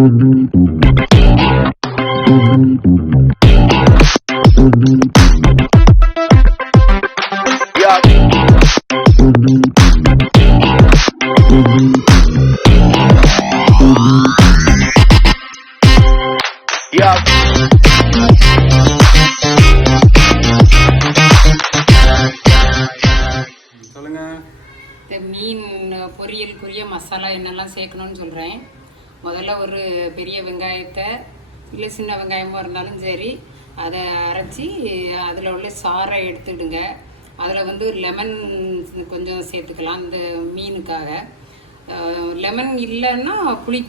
மீன் பொரியலுக்குரிய மசாலா என்னெல்லாம் சேர்க்கணும்னு சொல்கிறேன். முதல்ல ஒரு பெரிய வெங்காயத்தை இல்லை சின்ன வெங்காயமாக இருந்தாலும் சரி அதை அரைச்சி அதில் உள்ள சாறை எடுத்துடுங்க. அதில் லெமன் கொஞ்சம் சேர்த்துக்கலாம் இந்த மீனுக்காக. லெமன் இல்லைன்னா புளி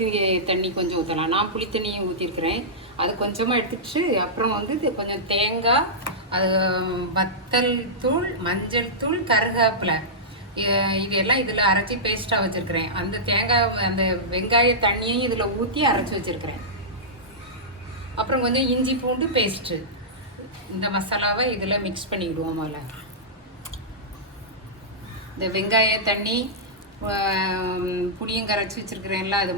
தண்ணி கொஞ்சம் ஊற்றலாம். நான் புளி தண்ணியை ஊற்றிருக்கிறேன். அது கொஞ்சமாக எடுத்துட்டு அப்புறம் கொஞ்சம் தேங்காய், அது வத்தல் தூள், மஞ்சள் தூள், கருவேப்பிலை இதெல்லாம் இதில் அரைச்சி பேஸ்ட்டாக வச்சுருக்கிறேன். அந்த தேங்காய் அந்த வெங்காய தண்ணியையும் இதில் ஊற்றி அரைச்சி வச்சுருக்கிறேன். அப்புறம் கொஞ்சம் இஞ்சி பூண்டு பேஸ்ட்டு, இந்த மசாலாவை இதில் மிக்ஸ் பண்ணிவிடுவோம். முதல்ல இந்த வெங்காய தண்ணி புளியும் கரைச்சி வச்சுருக்கிறேன்ல, அது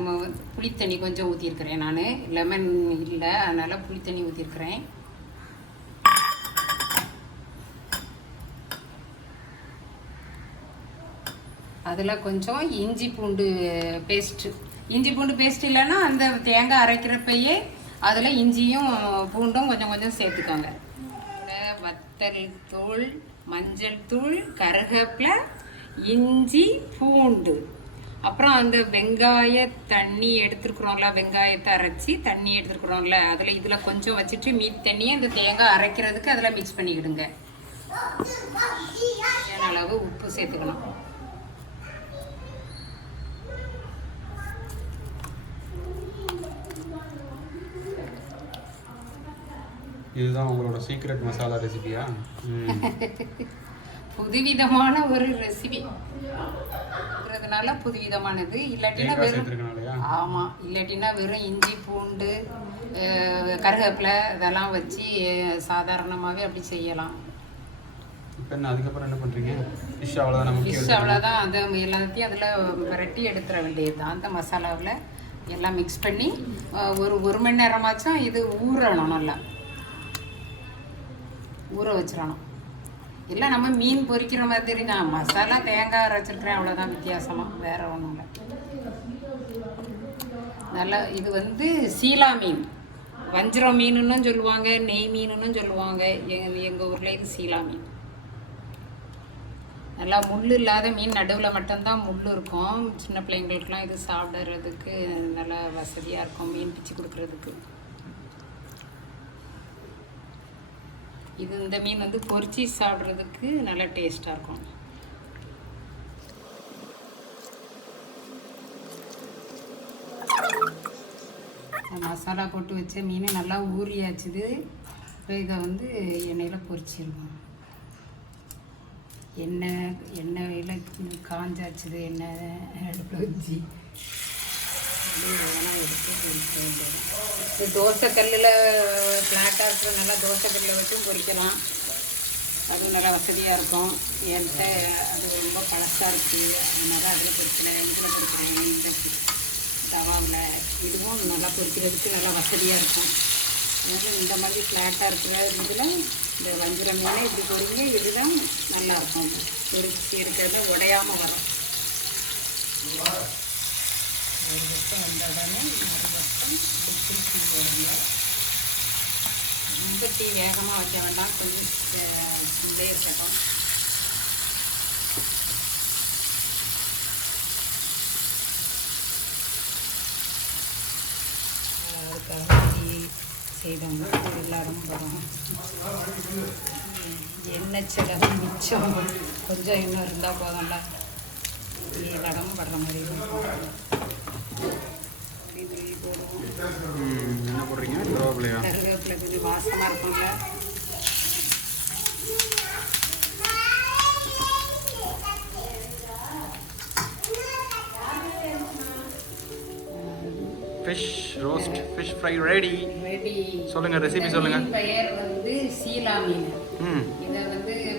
புளி தண்ணி கொஞ்சம் ஊற்றிருக்கிறேன். நான் லெமன் இல்லை, அதனால் புளி தண்ணி ஊற்றிருக்கிறேன். அதில் கொஞ்சம் இஞ்சி பூண்டு பேஸ்ட் இல்லைன்னா அந்த தேங்காய் அரைக்கிறப்பையே அதில் இஞ்சியும் பூண்டும் கொஞ்சம் கொஞ்சம் சேர்த்துக்கோங்க. வத்தல் தூள், மஞ்சள் தூள், கருவேப்பிலை, இஞ்சி பூண்டு, அப்புறம் அந்த வெங்காய தண்ணி எடுத்துருக்குறோம்ல, வெங்காயத்தை அரைச்சி தண்ணி எடுத்துருக்குறோம்ல, இதில் கொஞ்சம் வச்சுட்டு மீதி தண்ணியை அந்த தேங்காய் அரைக்கிறதுக்கு அதில் மிக்ஸ் பண்ணிக்கிடுங்க. அளவு உப்பு சேர்த்துக்கணும். இதுதான் உங்களோட சீக்ரெட் மசாலா ரெசிபியா? புதுவிதமான ஒரு ரெசிபிங்கிறதுனால புதுவிதமானது. இல்லாட்டினா வெறும் ஆமாம், இல்லாட்டினா வெறும் இஞ்சி பூண்டு கருவேப்பிலை இதெல்லாம் வச்சு சாதாரணமாகவே அப்படி செய்யலாம். இப்போ என்ன அதுக்கப்புறம் என்ன பண்ணுறீங்க? ஃபிஷ் அவ்வளோதான். ஃபிஷ் அவ்வளோதான். அதை எல்லாத்தையும் அதில் விரட்டி எடுத்துட வேண்டியது தான். அந்த மசாலாவில் எல்லாம் மிக்ஸ் பண்ணி ஒரு மணி நேரமாச்சும் இது ஊறணும். நல்லா ஊற வச்சிடணும். இல்லை நம்ம மீன் பொரிக்கிற மாதிரி நான் மசாலா தேங்காய் அரைச்சிருக்கிறேன், அவ்வளோதான் வித்தியாசமாக, வேறு ஒன்றும் இல்லை. நல்லா இது சீலா மீன், வஞ்சரம் மீனுன்னு சொல்லுவாங்க, நெய் மீனுன்னு சொல்லுவாங்க. எங்கள் ஊரில் இது சீலா மீன். நல்லா முள் இல்லாத மீன், நடுவில் மட்டும்தான் முள் இருக்கும். சின்ன பிள்ளைங்களுக்கெலாம் இது சாப்பிட்றதுக்கு நல்லா வசதியாக இருக்கும், மீன் பிச்சு கொடுக்குறதுக்கு. இந்த மீன் பொரிச்சு சாப்பிட்றதுக்கு நல்லா டேஸ்ட்டாக இருக்கும். மசாலா போட்டு வச்ச மீன் நல்லா ஊறியாச்சுது. இப்போ இதை எண்ணெயில் பொரிச்சிடுவோம். எண்ணெயில் காஞ்சாச்சுது. எண்ணெய் அடுப்பில் வச்சு எடுத்து தோசைக்கல்லில் ஃப்ளாட்டாக இருக்கிற நல்லா தோசைக்கல்லில் வச்சும் பொரிக்கலாம். அதுவும் நல்லா வசதியாக இருக்கும். என்கிட்ட அது ரொம்ப பழசாக இருக்குது, அதனால அதில் பொரிக்கிறேன். இதில் பொரிக்கிறேன், இந்த தவாவில். இதுவும் நல்லா பொரிக்கிறதுக்கு நல்லா வசதியாக இருக்கும். இந்த மாதிரி ஃப்ளாட்டாக இருக்கிற இதில் இந்த வஞ்சர மீனை இப்படி பொரிங்க, இதுதான் நல்லாயிருக்கும். பொரிச்சு இருக்கிறத உடையாமல் வரும். ஒரு பக்கம் வந்த உடனே ஒரு பக்கம் திருப்பி போடுங்க. ரொம்ப டீ வேகமாக வைக்க வேண்டாம், கொஞ்சம் சுண்டே இருக்கட்டும். அதுக்காக டீ செய்தோம்னா எல்லாரும் வரும். எண்ணெய் செலவு மிச்சம். கொஞ்சம் இன்னும் இருந்தால் போதும்ல, எல்லாரும் படுற மாதிரி இருக்கும். என்ன போடுறீங்க? கருவேப்பிலை கொஞ்சம் வாசமாக இருக்கும்ல. Fish roast, fish fry ready. சொல்லுங்க, ரெசிபி சொல்லுங்க. பெயர் சீலா மீன். இதை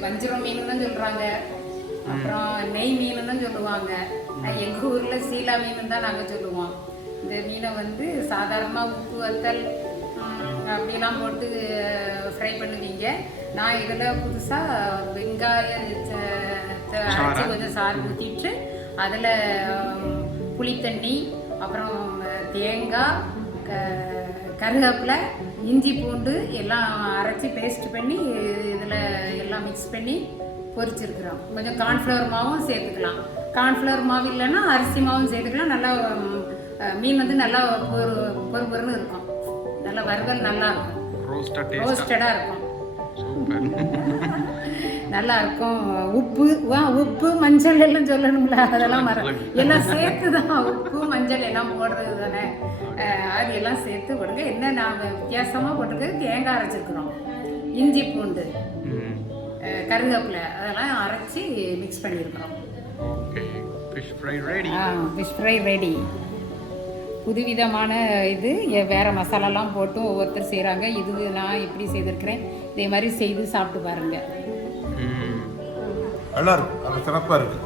வஞ்சரம் மீன் சொல்றாங்க, அப்புறம் நெய் மீன் சொல்லுவாங்க. எங்கள் ஊரில் சீலா மீன் தான் நாங்கள் சொல்லுவோம். இந்த மீனை வந்து சாதாரணமாக உப்பு வத்தல் அப்படிலாம் போட்டு ஃப்ரை பண்ணுவீங்க. நான் இதில் புதுசாக வெங்காயத்தை அரைச்சி கொஞ்சம் சாறு ஊற்றிட்டு அதில் புளித்தண்ணி, அப்புறம் தேங்காய், கருவேப்பிலை, இஞ்சி பூண்டு எல்லாம் அரைச்சி பேஸ்ட் பண்ணி இதில் எல்லாம் மிக்ஸ் பண்ணி பொரிச்சிருக்கிறோம். கொஞ்சம் கார்ன்ஃப்ளவர் மாவும் சேர்த்துக்கலாம். கார்ன்ஃப்ளவர் மாவு இல்லைன்னா அரிசி மாவும் சேர்த்துக்கலாம். நல்லா மீன் வந்து நல்லா பொறுன்னு இருக்கும். நல்லா வறுவல் நல்லா இருக்கும். ரோஸ்டடாக இருக்கும். நல்லா இருக்கும். உப்பு மஞ்சள் எல்லாம் சொல்லணும்ல, அதெல்லாம் எல்லாம் சேர்த்து தான் உப்பு மஞ்சள் எல்லாம் போடுறது தானே. அது எல்லாம் சேர்த்து போடுங்க. என்ன நான் வித்தியாசமாக போட்டிருக்கிறது தேங்காய் அரைச்சிருக்கிறோம், இஞ்சி பூண்டு, கருவேப்பிலை அதெல்லாம் அரைச்சி மிக்ஸ் பண்ணியிருக்கிறோம். Fish fry ready. புதுவிதமான இது வேறு மசாலாலாம் போட்டு ஒவ்வொருத்தர் செய்கிறாங்க. இது நான் எப்படி செய்திருக்கிறேன், இதே மாதிரி செய்து சாப்பிட்டு பாருங்கள். நல்லா இருக்கும். அது சிறப்பாக இருக்குது.